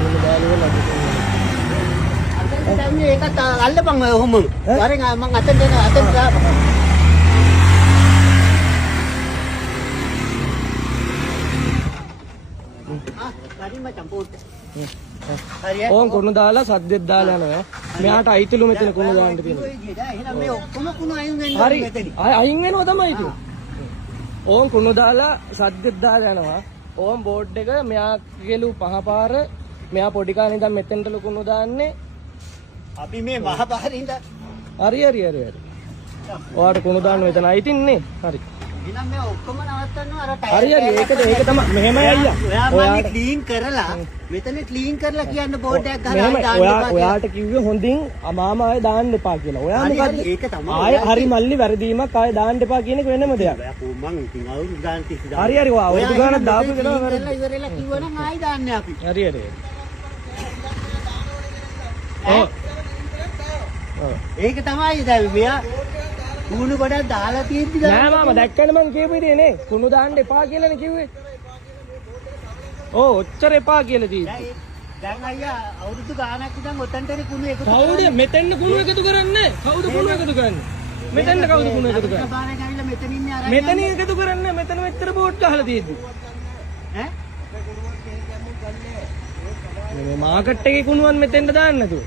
කුණු දාලා ලැබුණා. දැන් මේකත් අල්ලපන් ඔහොම. වරෙන් මං අතෙන් දෙන අතෙන් දාපන්. හරි මචං පොත්. හරිය. ඕන් කුණු දාලා සද්දෙත් දාලා යනවා. මෙයාට අයිතිලු මෙතන කුණු දාන්න තියෙනවා. එහෙනම් මේ ඔක්කොම කුණු අයින් වෙන්න හරි. මෙතන. අයින් වෙනවා තමයි ඉතින්. ඕන් කුණු දාලා සද්දෙත් දාලා යනවා. ඕන් බෝඩ් එක මෙයා ගෙලු පහපාර මෙයා පොඩි කාලේ ඉඳන් මෙතෙන්ට ලකුණු දාන්නේ. අපි මේ මහපාරින්ද හරි. ඔයාට කුණු දාන්න මෙතන අයිතින්නේ. හරි. එහෙනම් මේ ඔක්කොම නවත්තනවා අර හරි ඒක තමයි මෙහෙමයි අයියා. ඔයා ක්ලීන් කරලා මෙතන ක්ලීන් කරලා කියන්න බෝඩ් එකක් ගහලා දාන්න. ඔයාට කිව්වේ හොඳින් මාමා ආයෙ දාන්න එපා කියලා. ඔයා මොකද? ඒක තමයි. ආයෙ හරි මල්ලි වැරදීමක් ආයෙ දාන්න එපා කියන එක වෙනම දෙයක්. මං ඉතින් අවුරුදු ගානක් තිස්සේ හරි අවුරුදු ගානක් දාපු කෙනා කරලා ඉවරලා කිව්වනම් ආයෙ දාන්නේ අපි. හරි. ඒක තමයි දැන් මෙයා කුණු ගොඩක් දාලා තියෙද්දි නෑ මාමා දැක්කනේ මං කියපු ඉතින් නේ කුණු දාන්න එපා කියලානේ කිව්වේ. ඔච්චර එපා කියලා තියෙන්නේ. දැන් අයියා අවුරුදු ගානක් ඉඳන් ඔතනට කුණු එකතු කවුද මෙතෙන් කුණු එකතු කරන්නේ? කවුද කුණු එකතු කරන්නේ? මෙතෙන් කවුද කුණු එකතු කරන්නේ? බාරේ ගාවිලා මෙතන ඉන්නේ අර මෙතන එකතු කරන්නේ මෙතන මෙච්චර බෝඩ් ගහලා තියෙද්දි. ඈ මේ මාකට් එකේ කුණුවන් මෙතෙන්ට දාන්න නැතුව.